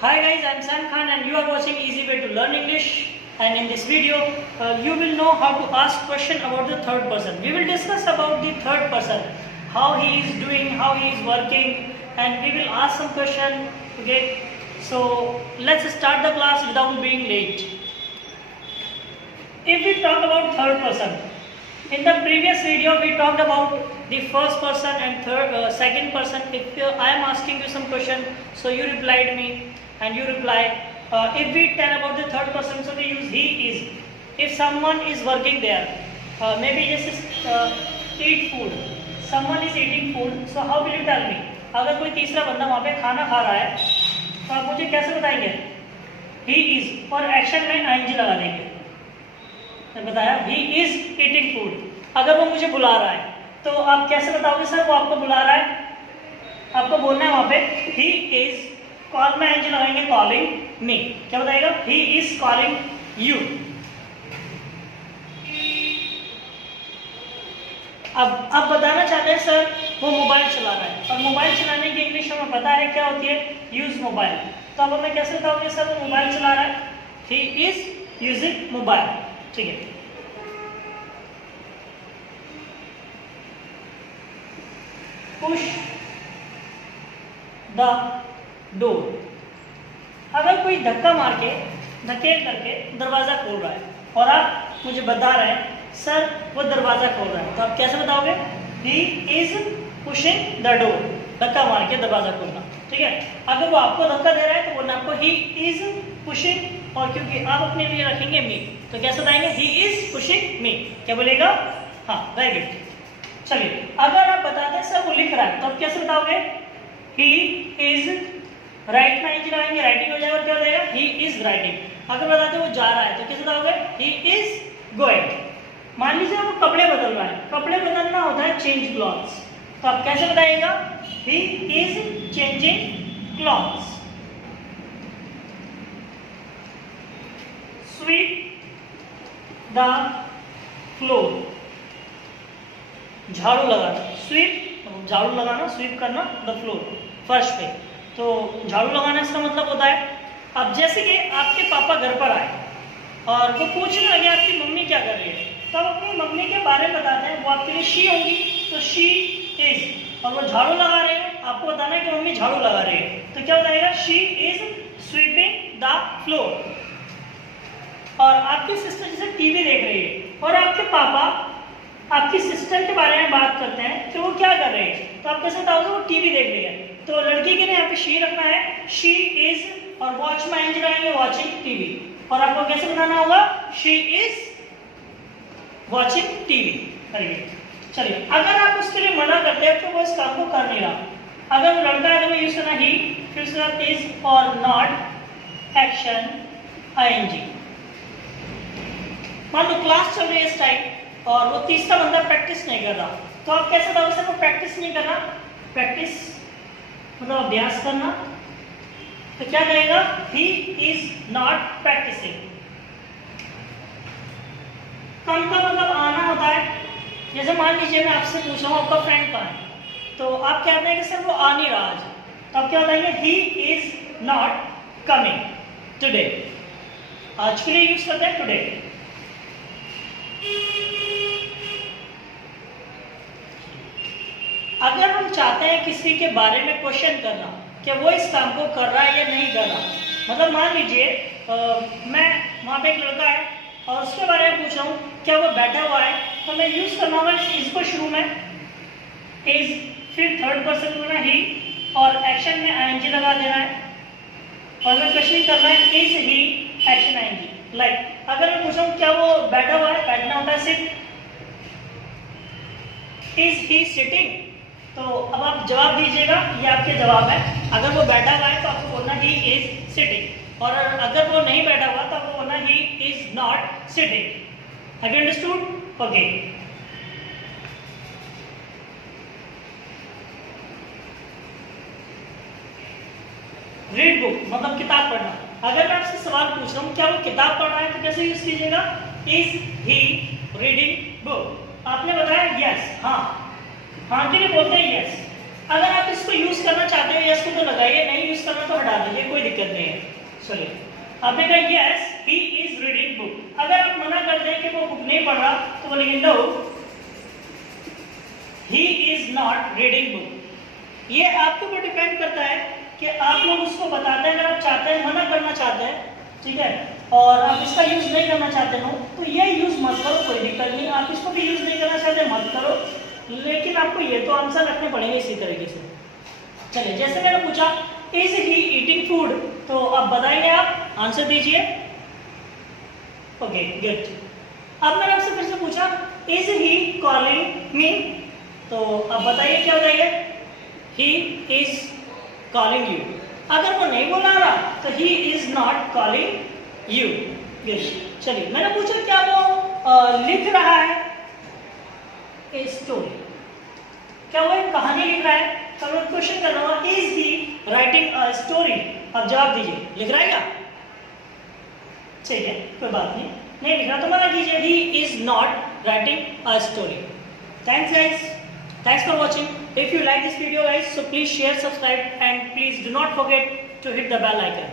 Hi guys, I'm Sam Khan and you are watching Easy Way to Learn English. And in this video, you will know how to ask question about the third person. We will discuss about the third person, how he is doing, how he is working, and we will ask some question. Okay, so let's start the class without being late. If we talk about third person, in the previous video we talked about the first person and second person. If I am asking you some question, so you replied me and you reply. If we tell about the third person, so we use he is. If someone is working there, maybe just eat food. Someone is eating food. So how will you tell me? अगर कोई तीसरा बंदा वहाँ पे खाना खा रहा है, तो आप मुझे कैसे बताएंगे? He is और एक्शन में ing लगा देंगे. मैंने बताया he is eating food. अगर वो मुझे बुला रहा है, तो आप कैसे बताओगे सर वो आपको बुला रहा है? आपको बोलना है वहाँ पे he is, कॉल में ing लगाएंगे calling me. क्या बताएगा? He is calling you. अब बताना चाहते हैं सर वो मोबाइल चला रहा है, और मोबाइल चलाने की इंग्लिश हमें पता है क्या होती है, यूज मोबाइल. तो अब हमें कैसे बताओगे सर वो मोबाइल चला रहा है? He is using mobile. ठीक है. Push the door. अगर कोई धक्का मार के धकेल करके दरवाजा खोल रहा है और आप मुझे बता रहे हैं सर वो दरवाजा खोल रहा है, तो आप कैसे बताओगे? He is pushing the door. धक्का मार के दरवाजा खोलना. ठीक है. अगर वो आपको धक्का दे रहा है तो बोलना आपको he is pushing, और क्योंकि आप अपने लिए रखेंगे me, तो कैसे बताएंगे? He is pushing me. क्या बोलेगा? हाँ, वेरी गुड. चलिए, अगर आप बताते हैं सर वो लिख रहा है, तो आप कैसे बताओगे? He is राइट में ing लगाएंगे, राइटिंग हो जाएगा, और क्या हो जाएगा? He is writing. अगर बताते हैं वो जा रहा है, तो कैसे बताओगे? He is going. मान लीजिए वो कपड़े बदल रहा है. कपड़े बदलना होता है चेंज क्लॉथ्स. तो आप कैसे बताइएगा? He is changing clothes. Sweep the floor. झाड़ू लगाना. स्वीप झाड़ू लगाना, स्वीप करना, द फ्लोर फर्श पे. तो झाड़ू लगाना इसका मतलब होता है. अब जैसे कि आपके पापा घर पर आए और वो पूछने लगे आपकी मम्मी क्या कर रही है, तो आप अपनी मम्मी के बारे में बताते हैं. वो आपके लिए शी होंगी, तो शी इज. और वो झाड़ू लगा रहे हैं, आपको बताना है कि मम्मी झाड़ू लगा रही है, तो क्या बताएगा? She is sweeping the floor. और आपकी सिस्टर जैसे टीवी देख रही है और आपके पापा आपकी सिस्टर के बारे में बात करते हैं कि वो क्या कर रहे हैं, तो आप कैसे बताओगे? वो टीवी देख रही है. तो लड़की के लिए यहाँ पे शी रखना है, शी इज, और वॉच में ing लगाएंगे, वाचिंग टीवी. और आपको कैसे बताना होगा? She is watching TV. करिए. चलिए, अगर आप उसके लिए मना करते हैं तो वो इस काम को कर नहीं रहा. अगर वो लड़का है तो मैं यूज करना ही, फिर उसके बाद इज और नॉट, एक्शन ing. मान लो क्लास चल रही है इस टाइम और वो तीसरा बंदा प्रैक्टिस नहीं कर रहा, तो आप कैसे बताओगे सर वो प्रैक्टिस नहीं कर रहा? प्रैक्टिस मतलब अभ्यास करना. तो क्या कहेगा? He is not practicing. कम का मतलब आना होता है. जैसे मान लीजिए मैं आपसे पूछ रहा हूँ आपका फ्रेंड कहाँ है, तो आप क्या बताएंगे? सर वो आ नहीं रहा आज. तो आप क्या बताएंगे? He is not coming today. आज के लिए यूज करते हैं today. अगर हम चाहते हैं किसी के बारे में क्वेश्चन करना कि वो इस काम को कर रहा है या नहीं कर रहा, मतलब मान लीजिए मैं वहाँ पे एक लड़का है और उसके बारे में पूछ रहा हूँ क्या वो बैठा हुआ है, तो मैं यूज करना होगा इसको शुरू में इज, फिर थर्ड पर्सन में ही, और एक्शन में ing लगा देना है. और मैं क्वेश्चन करना है is he, action ing. Like अगर मैं पूछ रहा हूँ क्या वो बैठा हुआ है, बैठना होता है सिट. Is he sitting. तो अब आप जवाब दीजिएगा, ये आपके जवाब है. अगर वो बैठा हुआ है तो आपको बोलना ही इज सिटिंग, और अगर वो नहीं बैठा हुआ तो आपको बोलना ही is not sitting. Have you understood? Okay. Read book मतलब किताब पढ़ना. अगर मैं आपसे सवाल पूछ रहा हूँ क्या वो किताब पढ़ रहा है, तो कैसे यूज कीजिएगा? Is he reading book. आपने बताया यस, हाँ. हाँ के लिए बोलते हैं यस. अगर आप इसको यूज करना चाहते हो यस को तो लगाइए, नहीं यूज करना तो हटा दीजिए, कोई दिक्कत नहीं है। चलिए आपने कहा yes he is reading book. अगर आप मना कर दें कि वो बुक नहीं पढ़ रहा तो बोलेंगे no he is not reading book. ये आपके ऊपर डिपेंड करता है कि आप लोग उसको बताते हैं। अगर आप चाहते हैं मना करना चाहते हैं, ठीक है, और आप इसका यूज नहीं करना चाहते हो तो ये यूज मत करो, कोई दिक्कत नहीं। आप इसको भी यूज नहीं करना चाहते मत करो, लेकिन आपको ये तो आंसर रखने पड़ेंगे इसी तरीके से। चलिए जैसे मैंने पूछा इज ही ईटिंग फूड, तो अब बताएंगे, आप आंसर दीजिए। Okay good. अब मैंने आपसे फिर से पूछा इज ही कॉलिंग मी, तो अब बताइए क्या बताइए। He is calling you. अगर वो नहीं बोला रहा तो ही is not calling you. Yes. चलिए मैंने पूछा क्या वो लिख रहा है ए स्टोरी, क्या वो एक कहानी लिख रहा है? तो मैं क्वेश्चन कर रहा हूँ is he writing a story. अब जवाब दीजिए, लिख रहा है क्या? ठीक है कोई बात नहीं लिख रहा तो मना कीजिए, ही is not writing a story. Thanks guys, thanks for watching. If you like this video guys, so please share, subscribe and please do not forget to hit the bell icon.